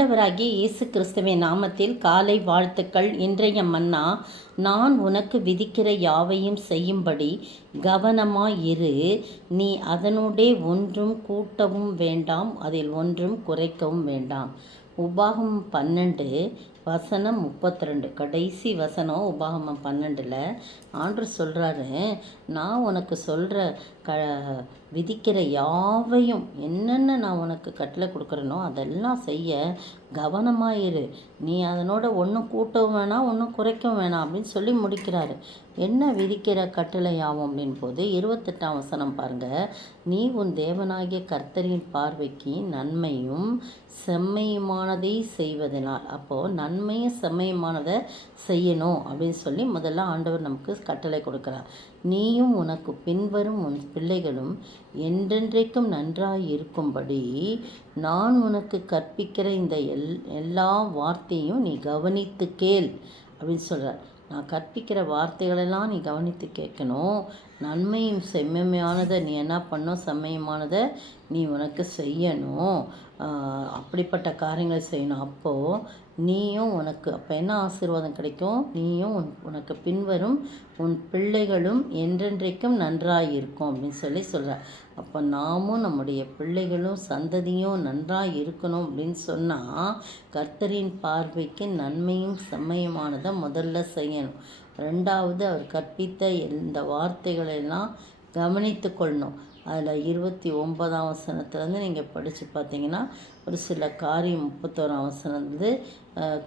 ஆண்டவராகிய இயேசு கிறிஸ்துவின் நாமத்தில் காலை வாழ்த்துக்கள். இன்றைய மன்னா, நான் உனக்கு விதிக்கிற யாவையும் செய்யும்படி கவனமாயிரு. நீ அதனோடே ஒன்றும் கூட்டவும் வேண்டாம், அதில் ஒன்றும் குறைக்கவும் வேண்டாம். உபாகமம் 12:32 கடைசி வசனம். உபாகமம் 12 ஆண்டவர் சொல்கிறாரு, நான் உனக்கு சொல்கிற விதிக்கிற யாவையும் என்னென்ன நான் உனக்கு கட்டளை கொடுக்குறேனோ அதெல்லாம் செய்ய கவனமாயிரு. நீ அதனோட ஒன்றும் கூட்டவும் வேணாம், ஒன்றும் குறைக்கவும் வேணாம் அப்படின்னு சொல்லி முடிக்கிறாரு. என்ன விதிக்கிற கட்டளை யாவும் அப்படின் போது 28ஆம் வசனம் பாருங்கள். நீ உன் தேவனாகிய கர்த்தரின் பார்வைக்கு நன்மையும் செம்மையுமானதை செய்வதனால். அப்போது நன்மையும் செம்மையுமானதை செய்யணும் அப்படின்னு சொல்லி முதல்ல ஆண்டவர் நமக்கு கட்டளை கொடுக்குறார். நீயும் உனக்கு பின்வரும் உன் பிள்ளைகளும் என்றென்றைக்கும் நன்றாய் இருக்கும்படி நான் உனக்கு கற்பிக்கிற இந்த எல்லா வார்த்தையும் நீ கவனித்து கேள் அப்படின்னு சொல்கிறார். நான் கற்பிக்கிற வார்த்தைகளெல்லாம் நீ கவனித்து கேட்கணும். நன்மையும் செம்மையானதை நீ என்ன பண்ணணும், செம்மையுமானதை நீ உனக்கு செய்யணும். அப்படிப்பட்ட காரியங்களை செய்யணும். அப்போது நீயும் உனக்கு அப்போ என்ன ஆசீர்வாதம் கிடைக்கும்? நீயும் உனக்கு பின்வரும் உன் பிள்ளைகளும் என்றென்றைக்கும் நன்றாக இருக்கும் அப்படின்னு சொல்லி சொல்கிறார். அப்போ நாமும் நம்முடைய பிள்ளைகளும் சந்ததியும் நன்றாக இருக்கணும் அப்படின்னு சொன்னால் கர்த்தரின் பார்வைக்கு நன்மையும் செம்மையுமானதை முதல்ல செய்யணும். ரெண்டாவது, அவர் கற்பித்த இந்த வார்த்தைகளெல்லாம் கவனித்து கொள்ளணும். அதில் 29ஆம் வசனத்துலேருந்து நீங்கள் படித்து பார்த்தீங்கன்னா ஒரு சில காரியம் 31ஆம் வசனத்துலேருந்து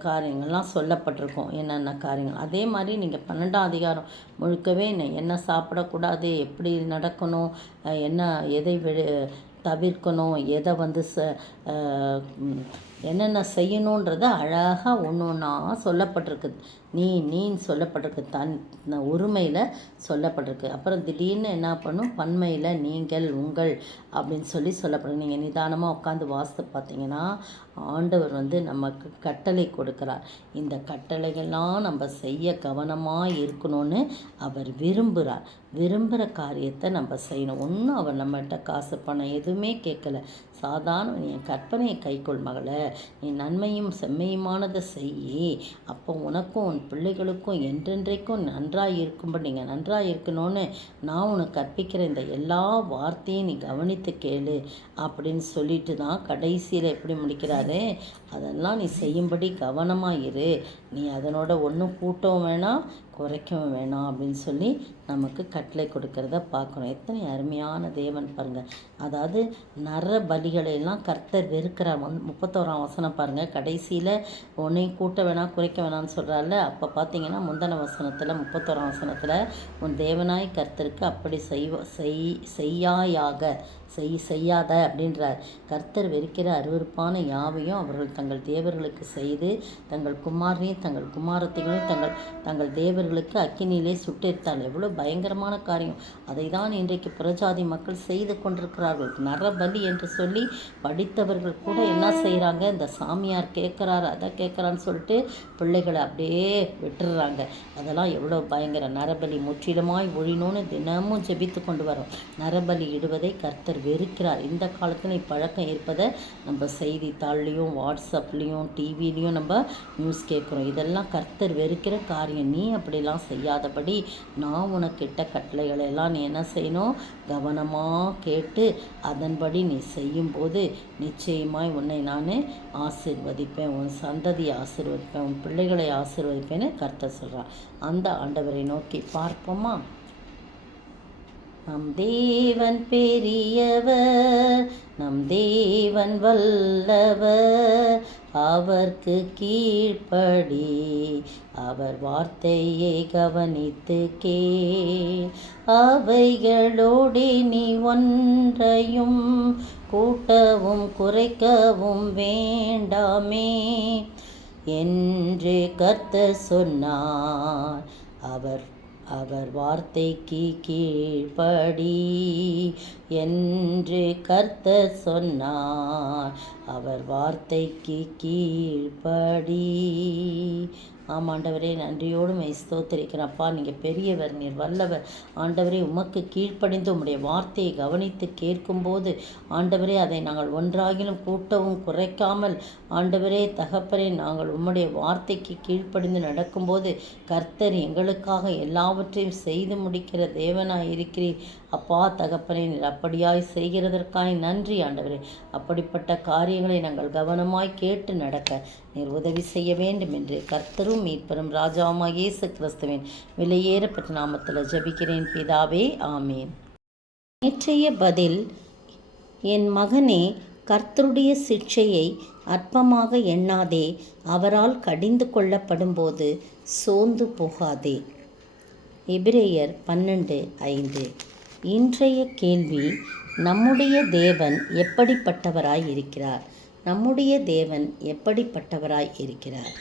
காரியங்கள்லாம் சொல்லப்பட்டிருக்கும், என்னென்ன காரியங்கள். அதே மாதிரி நீங்கள் 12ஆம் அதிகாரம் முழுக்கவே என்ன சாப்பிடக்கூடாது, எப்படி நடக்கணும், என்ன எதை தவிர்க்கணும், எதை என்னென்ன செய்யணுன்றதை அழகாக ஒன்று ஒன்றா சொல்லப்பட்டிருக்குது. நீன்னு சொல்லப்பட்டிருக்கு, ஒருமையில் சொல்லப்பட்டிருக்கு. அப்புறம் திடீர்னு என்ன பண்ணும், பன்மையில் நீங்கள் உங்கள் அப்படின்னு சொல்லப்பட்டிருக்கு. நீங்கள் நிதானமாக உட்காந்து வாசித்து பார்த்தீங்கன்னா ஆண்டவர் நமக்கு கட்டளை கொடுக்குறார். இந்த கட்டளைகள்லாம் நம்ம செய்ய கவனமாக இருக்கணும்னு அவர் விரும்புகிற காரியத்தை நம்ம செய்யணும். ஒன்றும் அவர் நம்மகிட்ட காசு பணம் எதுவுமே கேட்கல. சாதாரண நீ என் கற்பனையை கைக்கொள் மகளே, நீ நன்மையும் செம்மையுமானதை செய்யி. அப்போ உனக்கும் உன் பிள்ளைகளுக்கும் என்றென்றைக்கும் நன்றாக இருக்கும்படி நீங்கள் நன்றாக இருக்கணும்னு நான் உனக்கு கற்பிக்கிற இந்த எல்லா வார்த்தையும் நீ கவனித்து கேளு அப்படின்னு சொல்லிட்டு தான் கடைசியில் எப்படி முடிக்கிறாரு, அதெல்லாம் நீ செய்யும்படி கவனமாக இரு. நீ அதனோட ஒன்றும் கூட்டவும் வேணாம், குறைக்கவும் வேணாம் அப்படின்னு சொல்லி நமக்கு கட்டளை கொடுக்கறத பார்க்கணும். எத்தனை அருமையான தேவன் பாருங்கள். அதாவது நர பலிகளையெல்லாம் கர்த்தர் வெறுக்கிறார். 31ஆம் வசனம் பாருங்கள். கடைசியில் ஒன்றையும் கூட்ட வேணாம் குறைக்க வேணாம்னு சொல்கிறாள். அப்போ பார்த்தீங்கன்னா முந்தின வசனத்தில் 31ஆம் வசனத்தில் உன் தேவனாய் கர்த்தருக்கு அப்படி செய்யாத அப்படின்றார். கர்த்தர் வெறுக்கிற அருவருப்பான யாவையும் அவர்கள் தங்கள் தேவர்களுக்கு செய்து தங்கள் குமாரையும் தங்கள் குமாரத்தையும் தங்கள் தேவர்களுக்கு அக்கினியிலே சுட்டெரித்தாள். எவ்வளோ பயங்கரமான காரியம்! அதை தான் இன்றைக்கு புறஜாதி மக்கள் செய்து கொண்டிருக்கிறார்கள். நரபலி என்று சொல்லி படித்தவர்கள் கூட என்ன செய்கிறாங்க, இந்த சாமியார் கேட்குறாரு அதை கேட்குறான்னு சொல்லிட்டு பிள்ளைகளை அப்படியே விட்டுடுறாங்க. அதெல்லாம் எவ்வளோ பயங்கர! நரபலி முற்றிலுமாய் ஒழினோன்னு தினமும் ஜெபித்து கொண்டு வரோம். நரபலி இடுவதை கர்த்தர் வெறுக்கிறார். இந்த காலத்தில் இப்பழக்கம் இருப்பதை நம்ம செய்தித்தாள்லேயும் வாட்ஸ்அப்லேயும் டிவிலையும் நம்ம நியூஸ் கேட்குறோம். இதெல்லாம் கர்த்தர் வெறுக்கிற காரியம். நீ அப்படிலாம் செய்யாதபடி நான் உனக்கிட்ட கட்டளைகளை எல்லாம் நீ என்ன செய்யணும், கவனமாக கேட்டு அதன்படி நீ செய்யும்போது நிச்சயமாய் உன்னை நான் ஆசீர்வதிப்பேன், உன் சந்ததியை ஆசீர்வதிப்பேன், உன் பிள்ளைகளை ஆசீர்வதிப்பேன்னு கர்த்தர் சொல்கிறார். அந்த ஆண்டவரை நோக்கி பார்ப்போமா? நம் தேவன் பெரியவர், நம் தேவன் வல்லவர், அவர்க்கு கீழ்ப்படி, அவர் வார்த்தையை கவனித்து கேள். அவைகளோடு நீ ஒன்றையும் கூட்டவும் குறைக்கவும் வேண்டாமே என்று கர்த்தர் சொன்னார். அவர் வார்த்தைக்கு கீழ்ப்படி என்று கர்த்தர் சொன்னார். அவர் வார்த்தைக்கு கீழ்ப்படி. ஆமாண்டவரே, நன்றியோடு மெய் ஸ்தோத்திரிக்கிறேன். அப்பா, நீங்கள் பெரியவர், நீர் வல்லவர். ஆண்டவரே, உமக்கு கீழ்ப்படிந்து உம்முடைய வார்த்தையை கவனித்து கேட்கும்போது ஆண்டவரே, அதை நாங்கள் ஒன்றாகிலும் கூட்டவும் குறைக்காமல் ஆண்டவரே தகப்பனே, நாங்கள் உம்முடைய வார்த்தைக்கு கீழ்ப்படிந்து நடக்கும்போது கர்த்தர் எங்களுக்காக எல்லாவற்றையும் செய்து முடிக்கிற தேவனாய் இருக்கிறீர். அப்பா தகப்பனே, நீர் அப்படியாய் செய்கிறதற்காய் நன்றி ஆண்டவரே. அப்படிப்பட்ட காரியங்களை நாங்கள் கவனமாய் கேட்டு நடக்க நீர் உதவி செய்ய வேண்டும் என்று கர்த்தரும் மீட்பரும் ராஜாவுமாகிய இயேசு கிறிஸ்துவின் விலையேறப்பட்ட நாமத்தில் ஜெபிக்கிறேன் பிதாவே, ஆமேன். நேற்றைய பதில்: என் மகனே, கர்த்தருடைய சிட்சையை அற்பமாக எண்ணாதே, அவரால் கடிந்து கொள்ளப்படும்போது சோர்ந்து போகாதே. எபிரேயர் 12:5. இன்றைய கேள்வி: நம்முடைய தேவன் எப்படிப்பட்டவராய் இருக்கிறார்? நம்முடைய தேவன் எப்படிப்பட்டவராய் இருக்கிறார்?